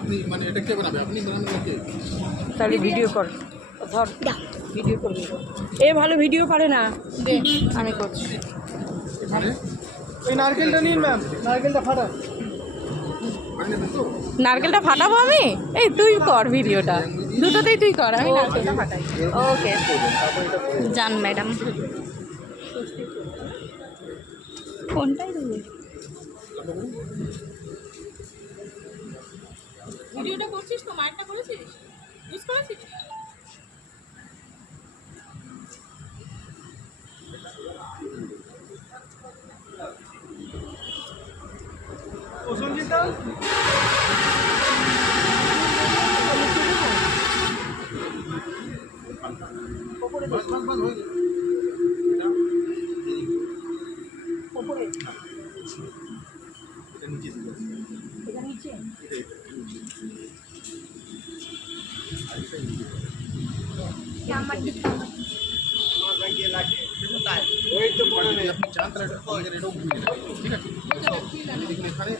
আপনি মানে এটা কে বানাবে? আপনি বানাবেন নাকি? তাহলে ভিডিও কর, ধর ভিডিও করবি। এ ভালো ভিডিও করে না, আমি করছি। মানে এই নারকেলটা নিন ম্যাম, নারকেলটা ফাটান। মানে তো নারকেলটা ফাটাবো আমি? এই তুই কর ভিডিওটা, দুটোতেই তুই কর, আমি নারকেলটা ফাটাই। ওকে যান ম্যাডাম। কোনটাই দেবে? ভিডিওটা করছিস তো? মারটা করেছিস? ইউজ করেছিস? প্রসঞ্জিতা বাস বাস বাস হয়ে গেল। ওপরে এটা নিচে দিতে হবে। এটা নিচে। ওই তো পড়ে যদি আপনি চান তাহলে এটা আমাদের এটাও ঘুরিয়ে দেবেন, ঠিক আছে? দেখুন এখানে